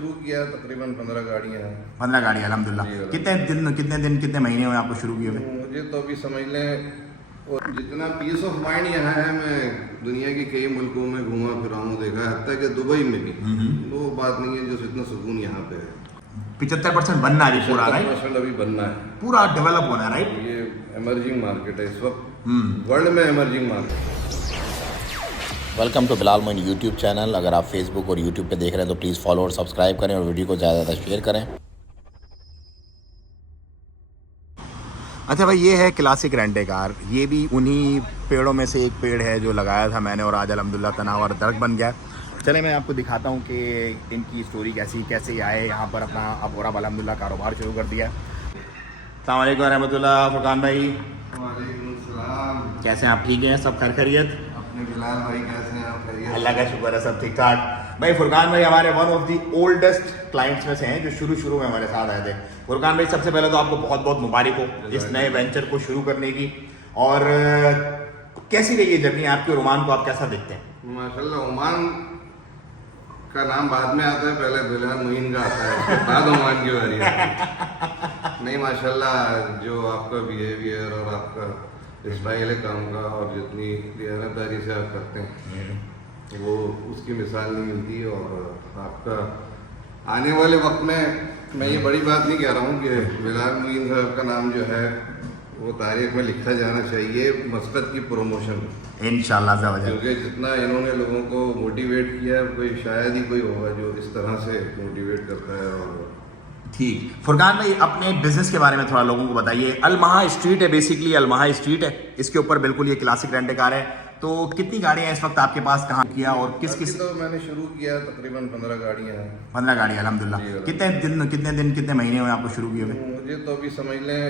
शुरू किया तकरीबन 15 गाड़ियाँ हैं। 15 गाड़ी अल्हम्दुलिल्लाह। कितने महीने हुए आपको शुरू किए हुए? मुझे तो अभी समझ लें, और जितना पीस ऑफ माइंड यहाँ है, मैं दुनिया के कई मुल्कों में घूमा फिरा हूँ, देखा है, हत्ता कि दुबई में भी वो बात नहीं है जो इतना सुकून यहाँ पे है। 75% बनना है पूरा, राइट? 75% अभी बनना है, पूरा डेवलप होना है, राइट? ये एमर्जिंग मार्केट है इस वक्त, वर्ल्ड में emerging market. Welcome to Bilal Moin YouTube channel. अगर आप फेसबुक और यूट्यूब पे देख रहे हैं तो प्लीज़ फॉलो और सब्सक्राइब करें और वीडियो को ज़्यादा से ज़्यादा शेयर करें। अच्छा भाई, ये है क्लासिक रेंटे कार। ये भी उन्हीं पेड़ों में से एक पेड़ है जो लगाया था मैंने, और आज अल्हम्दुलिल्लाह तनावर दरख्त बन गया। चले मैं आपको दिखाता हूँ कि इनकी स्टोरी कैसे आए यहाँ पर अपना अब और अब अल्हम्दुलिल्लाह कारोबार शुरू कर दिया। अस्सलाम वालेकुम रहमतुल्लाह। फुरकान भाई वालेकुम सलाम। कैसे हैं आप? ठीक हैं? सब खैरियत? अपने बिलाल भाई कैसे हैं आप? खैरियत? अल्लाह का शुक्र है, सब ठीक ठाक। भाई फुरकान भाई हमारे one of the oldest clients में से हैं जो शुरू में हमारे साथ आए थे। फुरकान भाई, सबसे पहले तो आपको बहुत बहुत मुबारक हो इस नए वेंचर को शुरू करने की। और कैसी रही है जर्नी आपकी, और ओमान को आप कैसा देखते हैं? माशाल्लाह, ओमान का नाम बाद में आता है, पहले बिलाल मोइन का आता है, उसके बाद ओमान की बारी आती है। नहीं माशाल्लाह, जो आपका बिहेवियर और आपका स्टाइल है काम का, और जितनी दियानतदारी से आप करते हैं वो उसकी मिसाल नहीं मिलती। और आपका आने वाले वक्त में, मैं ये बड़ी बात नहीं कह रहा हूँ कि बिलाल मोइन साहब का नाम जो है वो तारीख में लिखा जाना चाहिए मस्कत की प्रमोशन, इंशाल्लाह ज़रूर। क्योंकि जितना इन्होंने लोगों को मोटिवेट किया, कोई शायद ही कोई होगा जो इस तरह से मोटिवेट करता है। और ठीक, फुरकान भाई अपने बिजनेस के बारे में थोड़ा लोगों को बताइए। अलमहा स्ट्रीट है, बेसिकली अलमहा स्ट्रीट है, इसके ऊपर बिल्कुल ये क्लासिक रेंट कार है। तो कितनी गाड़ियां इस वक्त आपके पास, कहाँ किया और किस तो मैंने शुरू किया तकरीबन 15 गाड़ियाँ हैं। 15 गाड़ी अल्हम्दुलिल्लाह। कितने महीने हुए आपको शुरू किए हुए? मुझे तो अभी समझ लें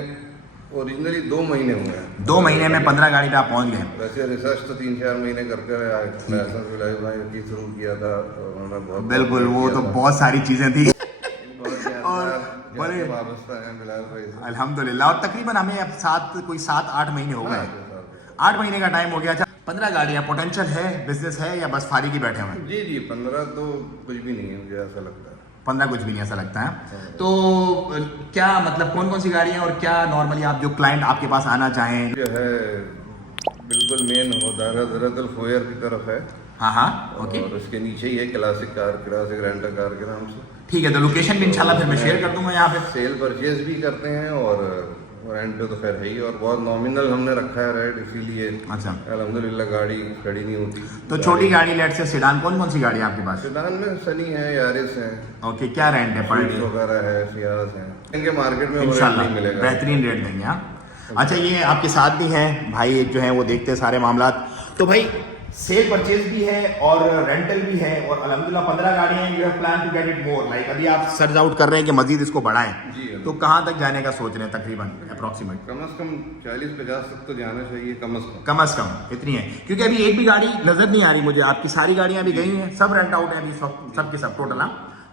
ओरिजिनली 2 महीने हुए हैं। 2 महीने में 15 गाड़ी पे आप पहुंच गए? वैसे रिसर्च तो 3-4 महीने करते रहे। लाइसेंस बिलाल भाई की शुरू किया था, उन्होंने बहुत बिल्कुल, वो तो बहुत सारी चीजें थी और बड़े वाबस्ता है बिलाल भाई से। अल्हम्दुलिल्लाह। और तकरीबन हमें अब 7-8 महीने हो गए, 8 महीने का टाइम हो गया। अच्छा, 15 गाड़ियाँ पोटेंशियल है, बिजनेस है, या बस फारिग ही बैठे हुए हैं? जी 15 तो कुछ भी नहीं है, मुझे ऐसा लगता है। 15 कुछ भी नहीं ऐसा लगता है। तो क्या मतलब कौन कौन सी गाड़ी है, और क्या नॉर्मली आप जो क्लाइंट आपके पास आना चाहें? जो है बिल्कुल मेन दारल फोयर की तरफ है। हाँ ओके। और उसके नीचे ही है क्लासिक रेंटल कार के नाम से। ठीक है, तो लोकेशन भी इंशाल्लाह फिर मैं शेयर कर दूंगा यहाँ पे। सेल परचेज भी करते हैं, और रेंट पे तो खैर है ही, और बहुत नॉमिनल हमने रखा है रेंट, इसीलिए अच्छा अल्हम्दुलिल्लाह गाड़ी खड़ी नहीं होती। तो छोटी गाड़ी लेट से सिडान, कौन कौन सी गाड़ी है आपके पास? सेडान में सनी है, यारिस है, ओके। क्या रेंट है पर डे? वगैरह है, सियाज है। इनके मार्केट में इंशाल्लाह नहीं मिलेगा, बेहतरीन रेट देंगे। हाँ अच्छा, ये आपके साथ भी हैं भाई एक जो है वो देखते हैं सारे मामलात। तो भाई सेल परचेज भी है और रेंटल भी है, और अल्हम्दुलिल्लाह 15 गाड़ियां हैं। You have plan to get it more, like अभी आप सर्च आउट कर रहे हैं कि मजीद इसको बढ़ाएं। तो कहाँ तक जाने का सोच रहे हैं तकरीबन अप्रॉक्सीमेट? कम से कम 40-50 तक तो जाना चाहिए, कम से कम इतनी है, क्योंकि अभी एक भी गाड़ी नजर नहीं आ रही मुझे। आपकी सारी गाड़ियां अभी गई हैं, सब रेंट आउट है अभी, सब के सब टोटल।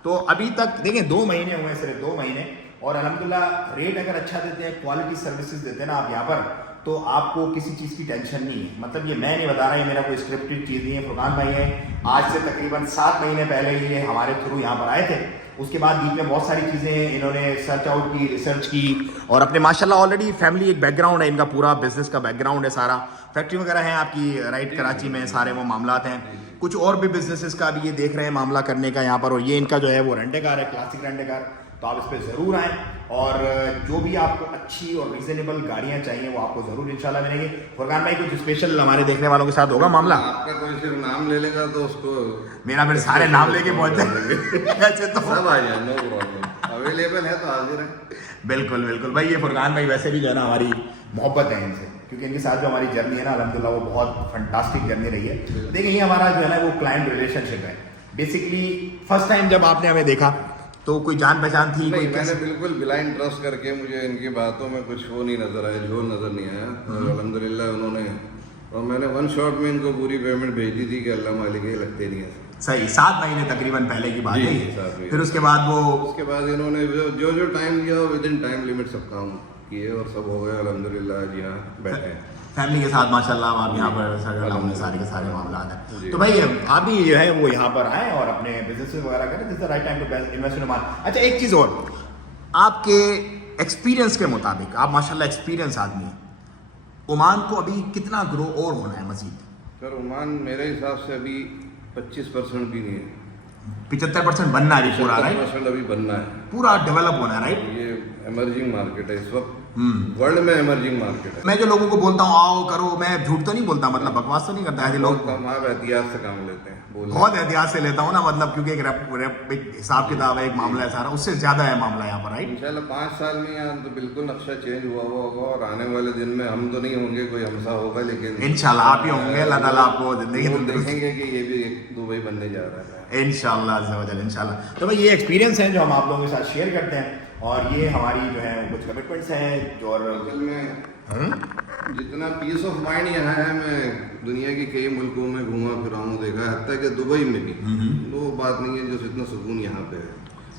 तो अभी तक देखें 2 महीने हुए, सिर्फ 2 महीने, और अल्हम्दुलिल्लाह रेट अगर अच्छा देते हैं, क्वालिटी सर्विसेज देते हैं ना आप यहाँ पर, तो आपको किसी चीज़ की टेंशन नहीं है। मतलब ये मैं नहीं बता रहा, ये मेरा कोई स्क्रिप्टेड चीज़ नहीं है। फुरकान भाई है, आज से तकरीबन 7 महीने पहले ये हमारे थ्रू यहाँ पर आए थे। उसके बाद बीच में बहुत सारी चीज़ें इन्होंने सर्च आउट की, रिसर्च की, और अपने माशाल्लाह ऑलरेडी फैमिली एक बैकग्राउंड है इनका, पूरा बिजनेस का बैकग्राउंड है सारा। फैक्ट्री वगैरह है आपकी, राइट, कराची में सारे वो मामलात हैं। कुछ और भी बिजनेसेस का अभी ये देख रहे हैं मामला करने का यहाँ पर, और ये इनका जो है वो रेंटे कार है, क्लासिक रेंटे कार। तो आप इस पर ज़रूर आएँ, और जो भी आपको अच्छी और रीजनेबल गाड़ियाँ चाहिए वो आपको ज़रूर इंशाल्लाह मिलेंगे। फुरकान भाई कुछ स्पेशल हमारे देखने वालों के साथ होगा मामला? आपका कोई सिर्फ नाम ले लेगा तो उसको मेरा फिर सारे नाम लेके पहुंच जाएंगे अच्छा, तो सब आ जाए, नो प्रॉब्लम, अवेलेबल है तो हाजिर है। बिल्कुल भाई। ये फुरकान भाई वैसे भी जो है ना हमारी मोहब्बत है इनसे, क्योंकि इनके साथ जो हमारी जर्नी है ना अल्हम्दुलिल्लाह वो बहुत फंटास्टिक जर्नी रही है। देखिए ये हमारा जो है ना वो क्लाइंट रिलेशनशिप है। बेसिकली फर्स्ट टाइम जब आपने हमें देखा तो कोई जान पहचान थी? नहीं, मैंने बिल्कुल ब्लाइंड ट्रस्ट करके, मुझे इनकी बातों में कुछ वो नहीं नजर आया, झोल नजर नहीं आया। अल्हम्दुलिल्लाह उन्होंने, और मैंने 1 शॉट में इनको पूरी पेमेंट भेज दी थी कि अल्लाह मालिक है, लगते नहीं है। सही, 7 महीने तकरीबन पहले की बात है। फिर उसके बाद इन्होंने जो टाइम दिया विद इन टाइम लिमिट सब काम किए, और सब हो गया अल्हम्दुलिल्लाह। जी हाँ, बैठे हैं। फैमिली के साथ माशाल्लाह आप यहाँ पर हमने सारे के सारे मामला हैं। तो भाई आप भी जो है वो यहाँ पर आए और अपने बिजनेस वगैरह करें, this the right time to invest in Oman. अच्छा एक चीज़ और, आपके एक्सपीरियंस के मुताबिक, आप माशाल्लाह एक्सपीरियंस आदमी हैं, ओमान को अभी कितना ग्रो और होना है मजीद? सर ओमान मेरे हिसाब से अभी 25% भी नहीं है, 75% बनना है अभी पूरा, राइट? 75% अभी बनना है, पूरा डेवलप होना है, राइट? ये इमर्जिंग मार्केट है इस वक्त, वर्ल्ड में इमर्जिंग मार्केट है। मैं जो लोगों को बोलता हूँ आओ करो, मैं झूठ तो नहीं बोलता, मतलब बकवास तो नहीं करता है लोग, हम आप एहतियात से काम लेते हैं, बहुत एहतियात से लेता हूँ ना, मतलब क्योंकि एक हिसाब किताब है, एक मामला है सारा, उससे ज्यादा है मामला यहाँ पर, राइट? इंशाल्लाह 5 साल में यहाँ तो बिल्कुल नक्शा चेंज हुआ होगा और आने वाले दिन में हम तो नहीं होंगे, कोई हमसा होगा, लेकिन इंशाल्लाह आप ही होंगे, अल्लाह ताला आपको जिंदगी लोग देखेंगे कि ये भी एक दुबई बनने जा रहा है इंशाल्लाह अज़्ज़ा वजल, इंशाल्लाह। तो भाई ये एक्सपीरियंस है जो हम आप लोगों के साथ शेयर करते हैं, और ये हमारी जो है कुछ कमिटमेंट्स हैं जो, और असल में जितना पीस ऑफ माइंड यहाँ है, मैं दुनिया के कई मुल्कों में घूमा फिरा हूँ, देखा है, हत्ता कि दुबई में भी वो बात नहीं है जो जितना सुकून यहाँ पे है,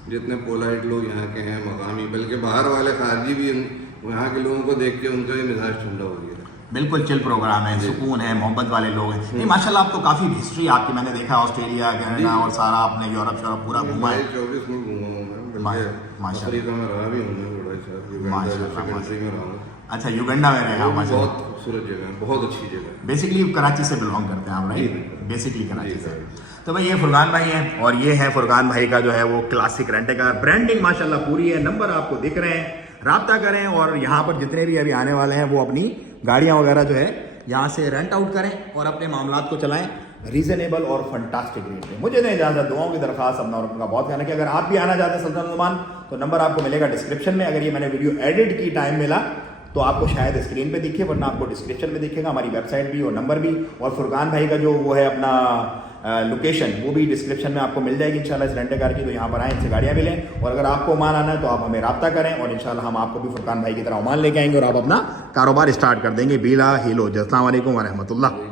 जितने पोलाइट लोग यहाँ के हैं मकामी, बल्कि बाहर वाले खारजी भी यहाँ के लोगों को देख के उनका भी मिजाज ठंडा हो गया। बिल्कुल चिल प्रोग्राम है, सुकून है, मोहब्बत वाले लोग हैं। नहीं माशाल्लाह आप तो काफ़ी हिस्ट्री आपकी मैंने देखा, ऑस्ट्रेलिया कनाडा और सारा आपने यूरोप शोरप पूरा घूमा है। 24 मुल्क घूमा हूँ मैं, माशाल्लाह अफ्रीका में रहा भी हूँ, कंट्री में रहा हूँ। अच्छा युगांडा में रहे, बहुत खूबसूरत जगह है, बहुत अच्छी जगह है। बेसिकली कराची से बिलोंग करते हैं आप, राइट? बेसिकली कराची से। तो भाई ये फुरकान भाई हैं, और ये है फुरकान भाई का जो है वो क्लासिक रेंट कार, ब्रांडिंग माशाल्लाह पूरी है, नंबर आपको दिख रहे हैं, राब्ता करें, और यहाँ पर जितने भी अभी आने वाले हैं वो अपनी गाड़ियाँ वगैरह जो है यहाँ से रेंट आउट करें और अपने मामलात को चलाएं रीजनेबल और फंटास्टिक रेट में। मुझे नहीं इजाज़त, दुआओं की दरख्वास्त, अपना और अपना बहुत ध्यान रखिए। अगर आप भी आना चाहते हैं सल्तनत ओमान तो नंबर आपको मिलेगा डिस्क्रिप्शन में। अगर ये मैंने वीडियो एडिट की टाइम मिला तो आपको शायद स्क्रीन पे दिखे, वरना आपको डिस्क्रिप्शन में दिखेगा, हमारी वेबसाइट भी और नंबर भी, और फुरकान भाई का जो वो है अपना लोकेशन वो भी डिस्क्रिप्शन में आपको मिल जाएगी इंशाल्लाह इस रेंट कार की। तो यहाँ पर आएँ, इनसे गाड़ियाँ भी लें, और अगर आपको ओमान आना है तो आप हमें रब्ता करें, और इंशाल्लाह हम आपको भी फुरकान भाई की तरह ओमान लेके आएंगे और आप अपना कारोबार स्टार्ट कर देंगे बिला हिलो। अस्सलाम वालेकुम व रहमतुल्लाह।